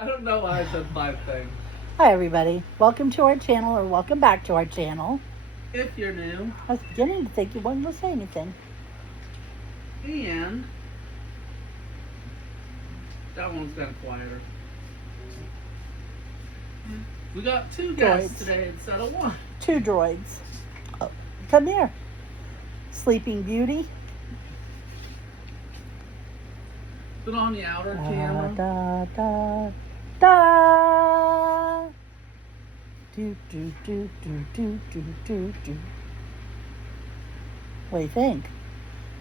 I don't know why I said 5 things. Hi, everybody. Welcome to our channel, or welcome back to our channel. If you're new. I was beginning to think you weren't going to say anything. And that one's kind of quieter. We got 2 guests today instead of 1. 2 droids. Oh, come here. Sleeping Beauty. Put on the outer camera. Da, da, da. Do, do, do, do, do, do, do, do. What do you think?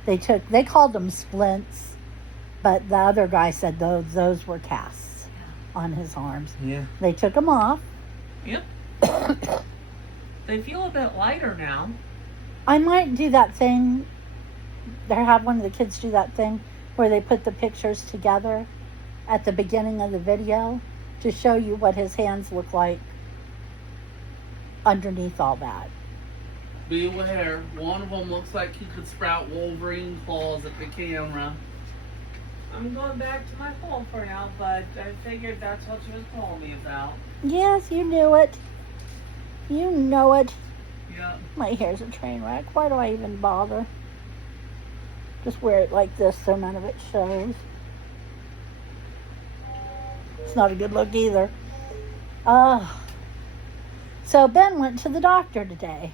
They called them splints, but the other guy said those were casts on his arms. Yeah. They took them off. Yep. They feel a bit lighter now. I might do that thing. They have one of the kids do that thing where they put the pictures together at the beginning of the video to show you what his hands look like underneath all that. Be aware, one of them looks like he could sprout Wolverine Claws at the camera. I'm going back to my phone for now, but I figured that's what she was calling me about. Yes, you knew it. You know it. Yeah. My hair's a train wreck. Why do I even bother? Just wear it like this so none of it shows. It's not a good look either. So Ben went to the doctor today.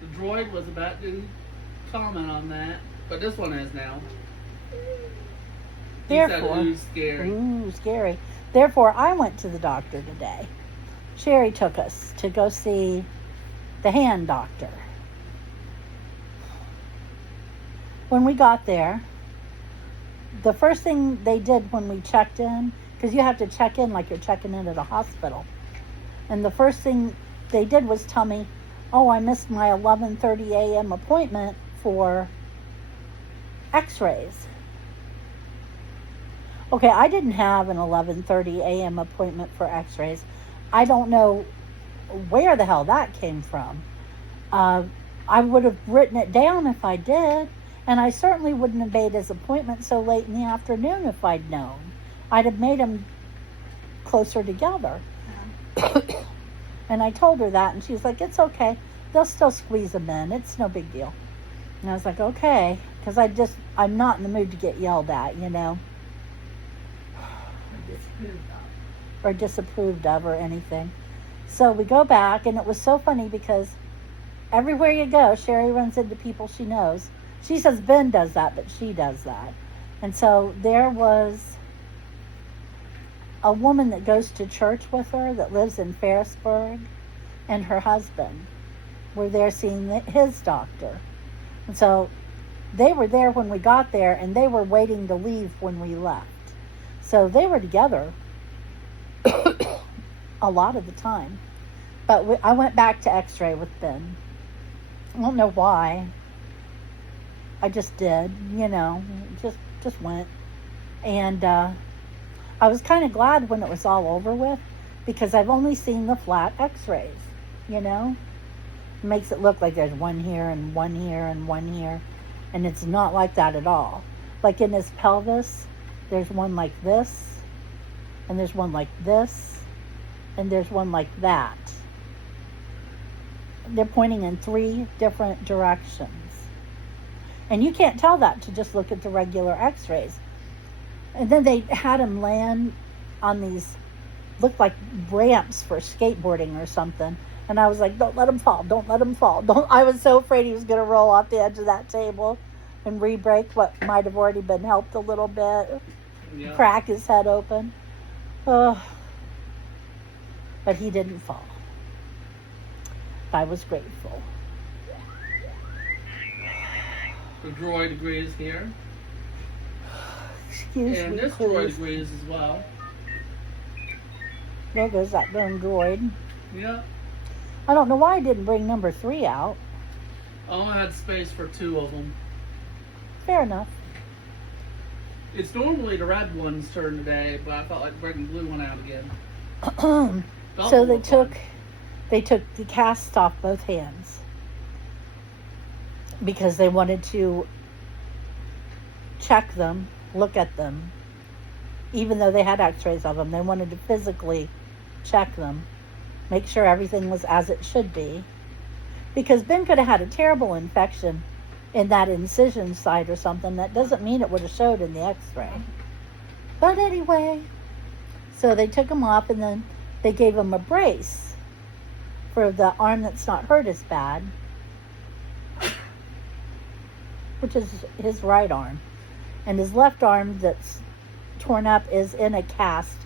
The droid was about to comment on that, but this one is now. Therefore, ooh, scary. Ooh, scary. Therefore, I went to the doctor today. Sherry took us to go see the hand doctor. When we got there, the first thing they did when we checked in, because you have to check in like you're checking in at a hospital, and the first thing they did was tell me, oh, I missed my 11:30 a.m. appointment for x-rays. Okay, I didn't have an 11:30 a.m. appointment for x-rays. I don't know where the hell that came from. I would have written it down if I did, and I certainly wouldn't have made his appointment so late in the afternoon if I'd known. I'd have made them closer together. And I told her that, and she was like, it's okay. They'll still squeeze them in. It's no big deal. And I was like, okay, because I'm not in the mood to get yelled at, you know. Or disapproved of or anything. So we go back, and it was so funny because everywhere you go, Sherry runs into people she knows. She says Ben does that, but she does that. And so there was a woman that goes to church with her that lives in Ferrisburg, and her husband were there seeing his doctor. And so they were there when we got there, and they were waiting to leave when we left. So they were together a lot of the time. But I went back to x-ray with Ben. I don't know why. I just did, you know, just went. And I was kind of glad when it was all over with, because I've only seen the flat x-rays, you know. It makes it look like there's one here and one here and one here. And it's not like that at all. Like in his pelvis, there's one like this, and there's one like this, and there's one like that. They're pointing in 3 different directions. And you can't tell that to just look at the regular x-rays. And then they had him land on these, looked like ramps for skateboarding or something. And I was like, don't let him fall, don't let him fall. I was so afraid he was going to roll off the edge of that table and re-break what might have already been helped a little bit. Yeah. Crack his head open. Oh. But he didn't fall. I was grateful. The droid agrees here. Excuse me, and this please. droid agrees as well. There goes that darn droid. Yep. I don't know why I didn't bring number 3 out. I only had space for 2 of them. Fair enough. It's normally the red one's turn today, but I felt like bringing the blue one out again. So they took the cast off both hands because they wanted to check them, look at them, even though they had x-rays of them. They wanted to physically check them, make sure everything was as it should be. Because Ben could have had a terrible infection in that incision site or something. That doesn't mean it would have showed in the x-ray. But anyway, so they took him off, and then they gave him a brace for the arm that's not hurt as bad, which is his right arm. And his left arm that's torn up is in a cast,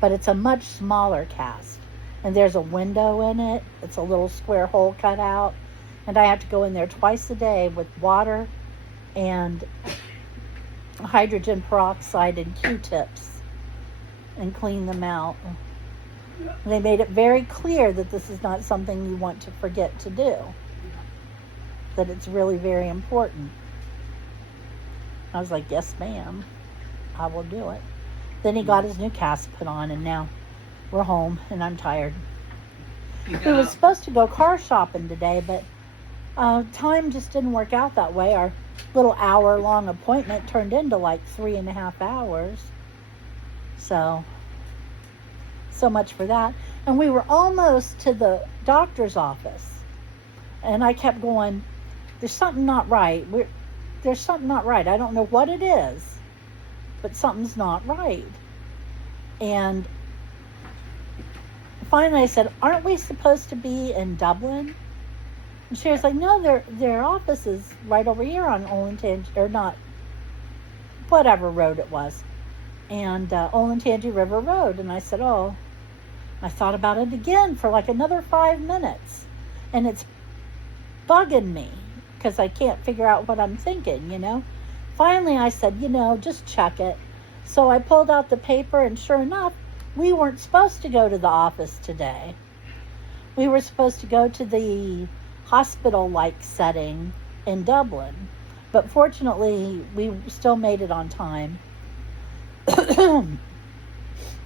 but it's a much smaller cast. And there's a window in it. It's a little square hole cut out. And I have to go in there twice a day with water and hydrogen peroxide and Q-tips and clean them out. They made it very clear that this is not something you want to forget to do. That it's really very important. I was like, yes, ma'am. I will do it. Then he got his new cast put on, and now we're home, and I'm tired. We was supposed to go car shopping today, but time just didn't work out that way. Our little hour-long appointment turned into like 3.5 hours. So much for that. And we were almost to the doctor's office, and I kept going, there's something not right. There's something not right. I don't know what it is, but something's not right. And finally I said, aren't we supposed to be in Dublin? And she was like, no, their office is right over here on Olentangy, or not, whatever road it was. And Olentangy River Road. And I said, oh, I thought about it again for like another 5 minutes. And it's bugging me because I can't figure out what I'm thinking, you know. Finally, I said, just check it. So I pulled out the paper, and sure enough, we weren't supposed to go to the office today. We were supposed to go to the hospital-like setting in Dublin. But fortunately, we still made it on time.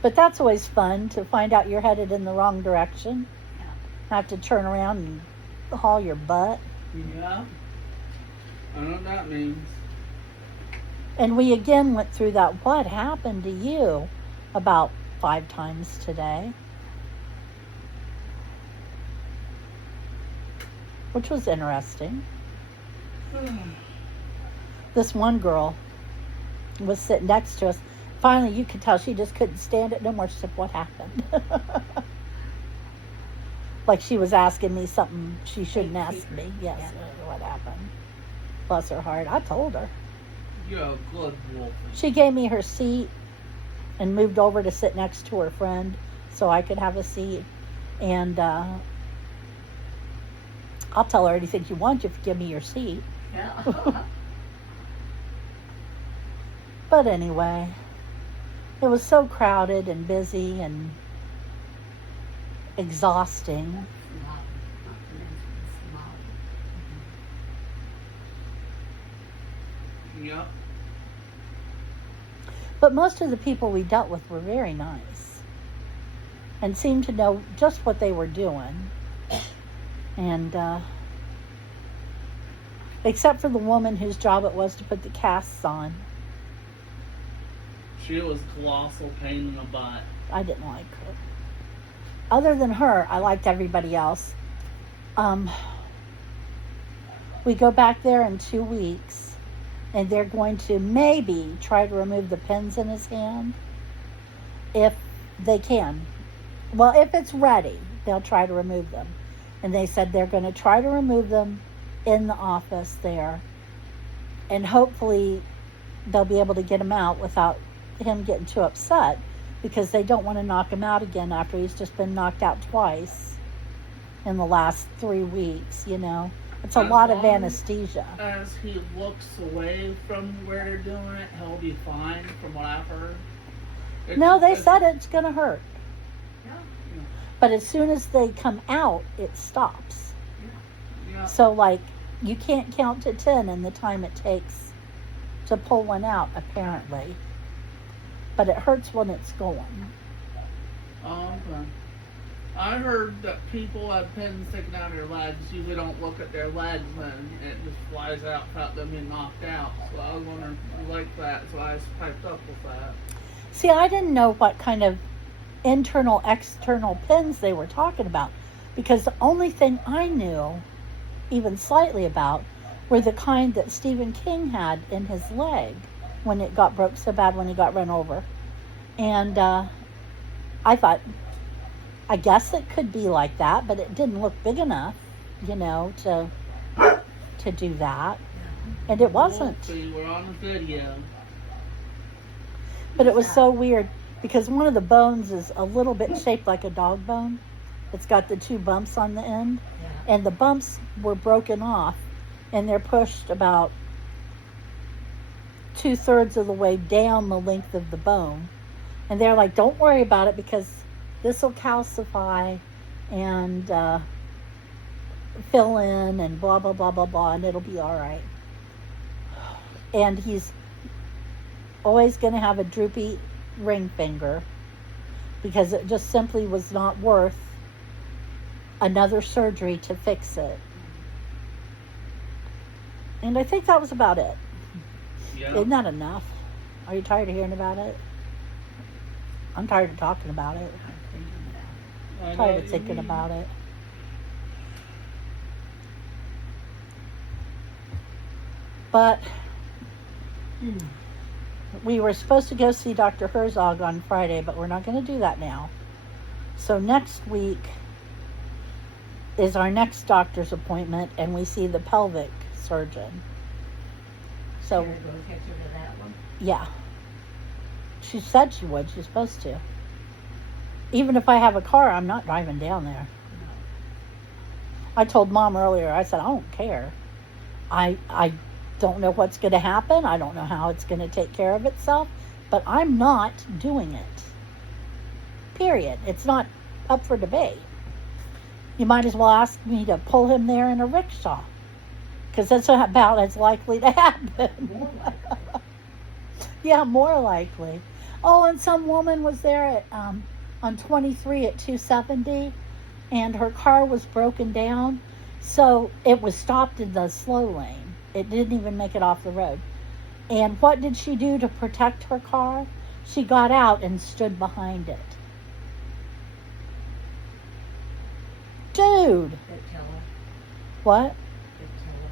But that's always fun, to find out you're headed in the wrong direction. Have to turn around and haul your butt. Yeah. I know what that means. And we again went through that what happened to you about 5 times today. Which was interesting. This one girl was sitting next to us. Finally, you could tell she just couldn't stand it no more. She said, what happened? Like she was asking me something she shouldn't ask me. Yes, what happened? Bless her heart. I told her. You're a good wolf. She gave me her seat and moved over to sit next to her friend so I could have a seat. And I'll tell her anything you want if you give me your seat. Yeah. But anyway, it was so crowded and busy and exhausting. Yep. But most of the people we dealt with were very nice and seemed to know just what they were doing. And except for the woman whose job it was to put the casts on. She was a colossal pain in the butt. I didn't like her. Other than her, I liked everybody else. We go back there in 2 weeks, and they're going to maybe try to remove the pins in his hand. If they can. Well, if it's ready, they'll try to remove them. And they said they're going to try to remove them in the office there. And hopefully they'll be able to get him out without him getting too upset, because they don't want to knock him out again after he's just been knocked out twice in the last 3 weeks, It's a lot of anesthesia. As he looks away from where they're doing it, he'll be fine, from what I've heard. No, they said it's going to hurt. Yeah. But as soon as they come out, it stops. Yeah. So, you can't count to 10 in the time it takes to pull one out, apparently. But it hurts when it's going. Oh, okay. I heard that people have pins sticking out of their legs usually don't look at their legs, and it just flies out without them being knocked out. So I was wondering if you like that, so I piped up with that. See, I didn't know what kind of internal, external pins they were talking about, because the only thing I knew, even slightly about, were the kind that Stephen King had in his leg when it got broke so bad when he got run over. And I thought, I guess it could be like that, but it didn't look big enough, to do that. And it wasn't. See, we're on a video. But it was so weird because one of the bones is a little bit shaped like a dog bone. It's got the 2 bumps on the end. Yeah. And the bumps were broken off, and they're pushed about 2/3 of the way down the length of the bone. And they're like, don't worry about it because this will calcify and fill in and blah, blah, blah, blah, blah, and it'll be all right. And he's always going to have a droopy ring finger because it just simply was not worth another surgery to fix it. And I think that was about it. Yeah. Isn't that enough? Are you tired of hearing about it? I'm tired of talking about it. I know Tired what of you thinking mean. about it. But we were supposed to go see Dr. Herzog on Friday, but we're not going to do that now. So next week is our next doctor's appointment, and we see the pelvic surgeon. So, Gonna go catch her to that one. yeah. She said she would. She's supposed to. Even if I have a car, I'm not driving down there. No. I told Mom earlier, I said, I don't care. I don't know what's going to happen. I don't know how it's going to take care of itself. But I'm not doing it. Period. It's not up for debate. You might as well ask me to pull him there in a rickshaw. Because that's about as likely to happen. More likely. Yeah, more likely. Oh, and some woman was there at on 23 at 270, and her car was broken down, so it was stopped in the slow lane. It didn't even make it off the road. And what did she do to protect her car? She got out and stood behind it. Dude, Good tell her. what? Good tell her.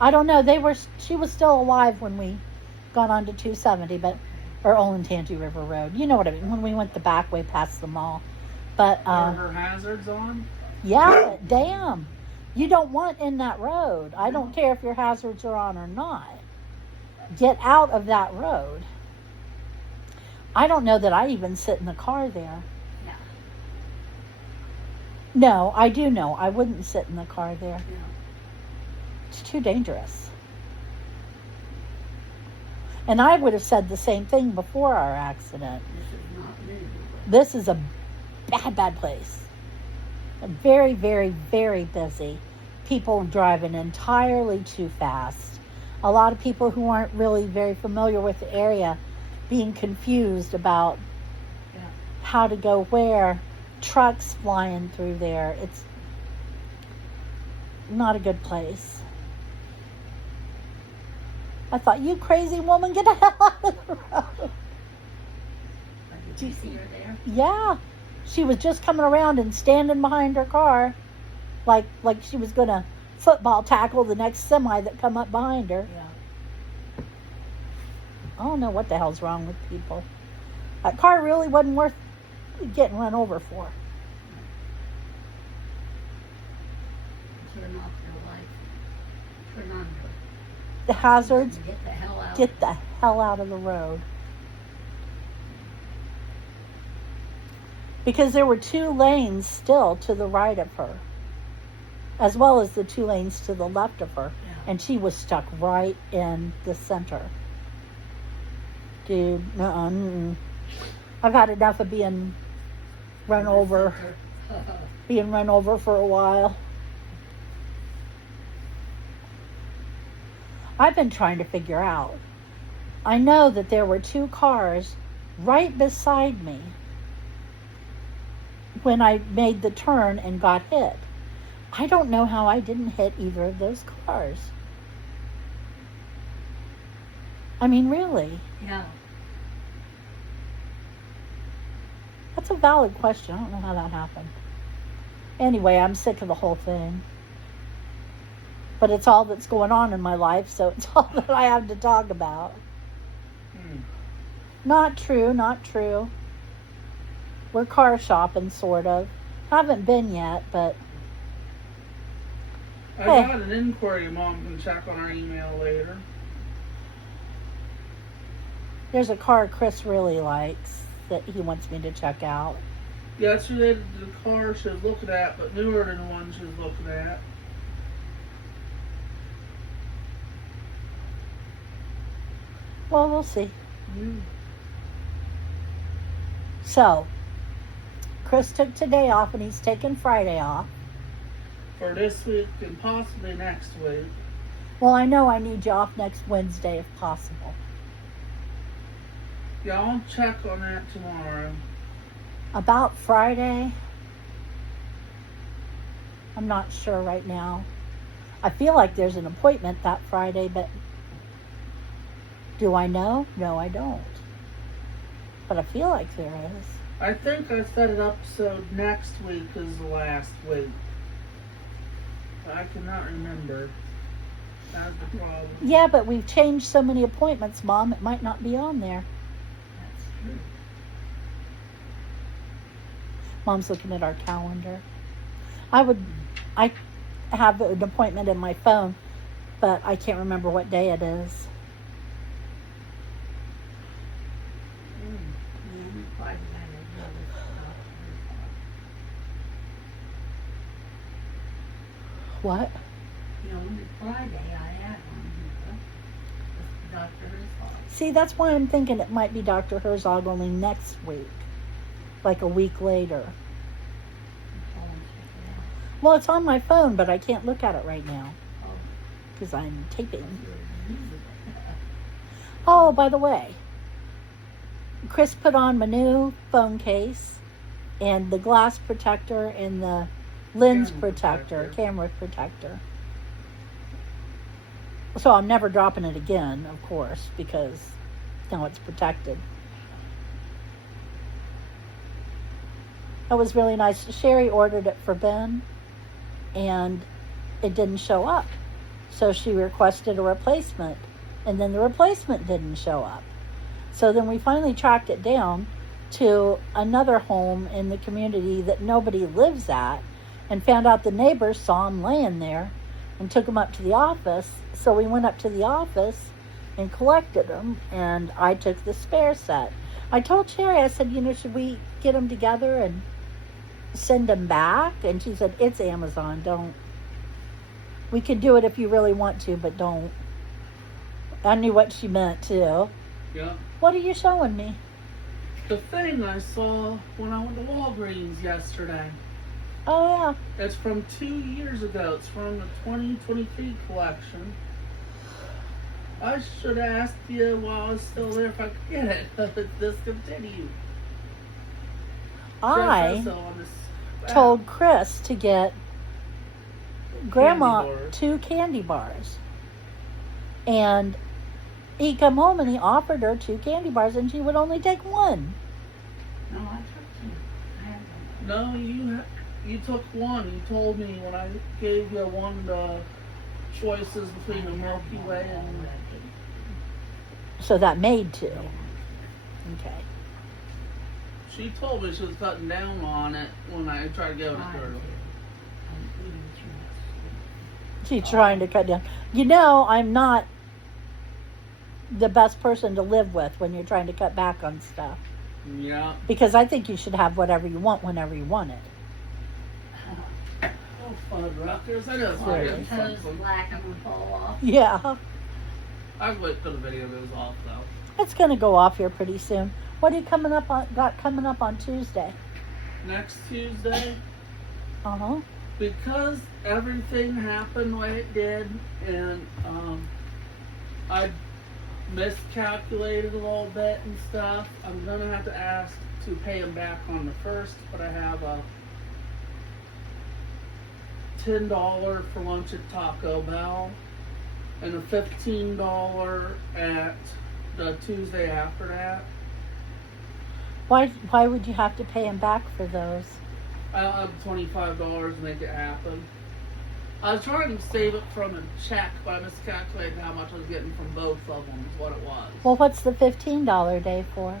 I don't know. She was still alive when we got onto 270, or Olentangy River Road. You know what I mean? When we went the back way past the mall. But Are her hazards on? yeah, but damn, you don't want in that road. I don't care if your hazards are on or not. Get out of that road. I don't know that I even sit in the car there. Yeah. No, I do know I wouldn't sit in the car there. No. It's too dangerous. And I would have said the same thing before our accident. This is not new. This is a bad place. Very, very, very busy. People driving entirely too fast. A lot of people who aren't really very familiar with the area being confused about how to go where. Trucks flying through there. It's not a good place. I thought, you crazy woman, get the hell out of the road. Did you see her there? Yeah. She was just coming around and standing behind her car like she was going to football tackle the next semi that come up behind her. Yeah. I don't know what the hell's wrong with people. That car really wasn't worth getting run over for. Turn off your light. Turn on your. The hazards, Get the hell out. get the hell out of the road. Because there were 2 lanes still to the right of her, as well as the 2 lanes to the left of her. Yeah. And she was stuck right in the center. Dude, I've had enough of being run over for a while. I've been trying to figure out. I know that there were 2 cars right beside me when I made the turn and got hit. I don't know how I didn't hit either of those cars. I mean, really. Yeah. That's a valid question. I don't know how that happened. Anyway, I'm sick of the whole thing. But it's all that's going on in my life, so it's all that I have to talk about. Not true, not true. We're car shopping, sort of. Haven't been yet, but... I got an inquiry. Mom can check on our email later. There's a car Chris really likes that he wants me to check out. Yeah, it's related to the car she was looking at, but newer than the one she was looking at. Well, we'll see. So, Chris took today off and he's taking Friday off. For this week and possibly next week. Well, I know I need you off next Wednesday if possible. Yeah, I'll check on that tomorrow. About Friday, I'm not sure right now. I feel like there's an appointment that Friday, but do I know? No, I don't. But I feel like there is. I think I set it up so next week is the last week. I cannot remember. That's the problem. Yeah, but we've changed so many appointments, Mom, it might not be on there. That's true. Mom's looking at our calendar. I have an appointment in my phone, but I can't remember what day it is. What? The only Friday I had on here was Dr. Herzog. See, that's why I'm thinking it might be Dr. Herzog only next week. Like a week later. I'll check it out. Well, it's on my phone, but I can't look at it right now. Oh, Because I'm taping. you're using it. Oh, by the way. Chris put on my new phone case. And the glass protector and the lens camera protector. So I'm never dropping it again, of course, because now it's protected. That was really nice. Sherry ordered it for Ben, and it didn't show up. So she requested a replacement, and then the replacement didn't show up. So then we finally tracked it down to another home in the community that nobody lives at, and found out the neighbors saw him laying there and took him up to the office. So we went up to the office and collected them, and I took the spare set. I told Sherry, I said, should we get them together and send them back? And she said, it's Amazon, don't. We can do it if you really want to, but don't. I knew what she meant too. Yeah. What are you showing me? The thing I saw when I went to Walgreens yesterday. Oh yeah. It's from 2 years ago. It's from the 2023 collection. I should have asked you while I was still there if I could get it. It's discontinued. I told Chris to get Grandma 2 candy bars. And he come home and he offered her 2 candy bars, and she would only take 1. No, I took 2. I had them. No, you took 1. You told me when I gave you one of the choices between the Milky Way and... So that made 2. Okay. She told me she was cutting down on it when I tried to give it to her. She's trying to cut down. I'm not the best person to live with when you're trying to cut back on stuff. Yeah. Because I think you should have whatever you want whenever you want it. Oh, Fuddruckers. I know it's All not the getting toes something. black and will fall off. Yeah. I'll wait till the video goes off, though. It's going to go off here pretty soon. What are you got coming up on Tuesday? Next Tuesday, Uh-huh. because everything happened the way it did, and I miscalculated a little bit and stuff, I'm going to have to ask to pay them back on the 1st, but I have a $10 for lunch at Taco Bell and a $15 at the Tuesday after that. Why would you have to pay him back for those? I don't have $25 to make it happen. I was trying to save it from a check, but I miscalculated how much I was getting from both of them, is what it was. Well, what's the $15 day for?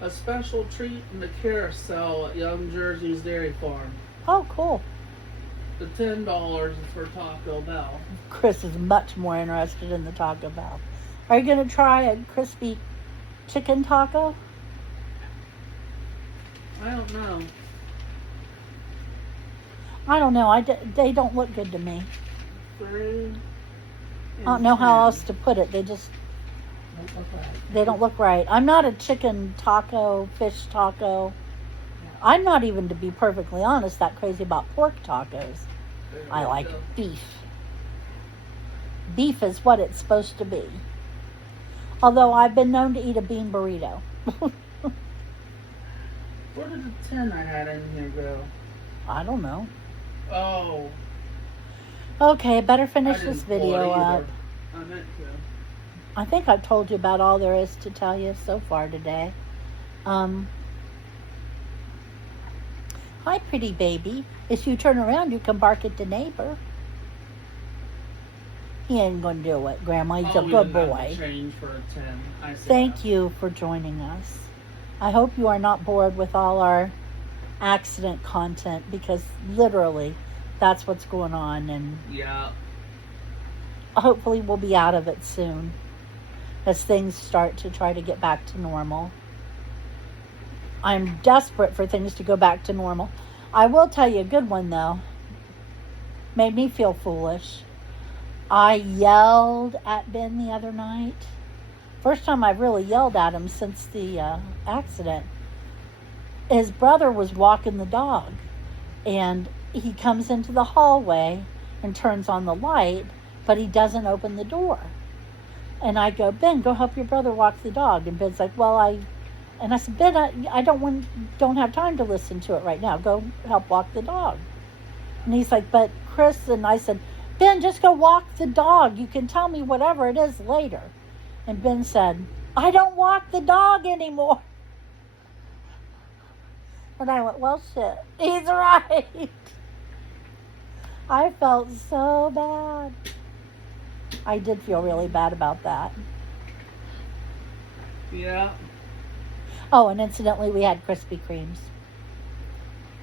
A special treat in the carousel at Young Jersey's Dairy Farm. Oh, cool. The $10 is for Taco Bell. Chris is much more interested in the Taco Bell. Are you going to try a crispy chicken taco? I don't know. I don't know. They don't look good to me. 3. I don't know how else to put it. They just, Don't look right. they don't look right. I'm not a chicken taco, fish taco. I'm not even, to be perfectly honest, that crazy about pork tacos. I like beef. Beef is what it's supposed to be. Although I've been known to eat a bean burrito. Where did the 10 I had in here go? I don't know. Oh. Okay, better finish I didn't this pull it video either. up. I meant to. I think I've told you about all there is to tell you so far today. Hi, pretty baby. If you turn around, you can bark at the neighbor. He ain't going to do it, Grandma. He's a we good didn't have boy. to change for a 10. I see Thank that. you for joining us. I hope you are not bored with all our accident content, because literally that's what's going on, and Yeah. hopefully we'll be out of it soon as things start to try to get back to normal. I'm desperate for things to go back to normal. I will tell you a good one, though. Made me feel foolish. I yelled at Ben the other night. First time I've really yelled at him since the accident. His brother was walking the dog, and he comes into the hallway and turns on the light, but he doesn't open the door. And I go, Ben, go help your brother walk the dog. And Ben's like, well, I said, Ben, I don't have time to listen to it right now. Go help walk the dog. And he's like, but Chris, and I said, Ben, just go walk the dog. You can tell me whatever it is later. And Ben said, I don't walk the dog anymore. And I went, well, shit, he's right. I felt so bad. I did feel really bad about that. Yeah. Oh, and incidentally, we had Krispy Kremes.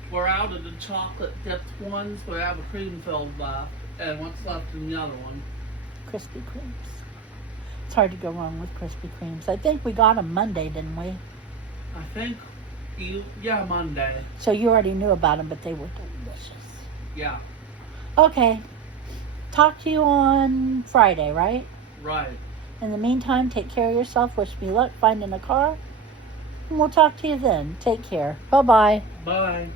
We're out of the chocolate dipped ones, but I have a cream filled left. And what's left in the other one? Krispy Kremes. It's hard to go wrong with Krispy Kremes. I think we got them Monday, didn't we? I think Monday. So you already knew about them, but they were delicious. Yeah. Okay. Talk to you on Friday, right? Right. In the meantime, take care of yourself. Wish me luck finding a car. And we'll talk to you then. Take care. Bye-bye. Bye.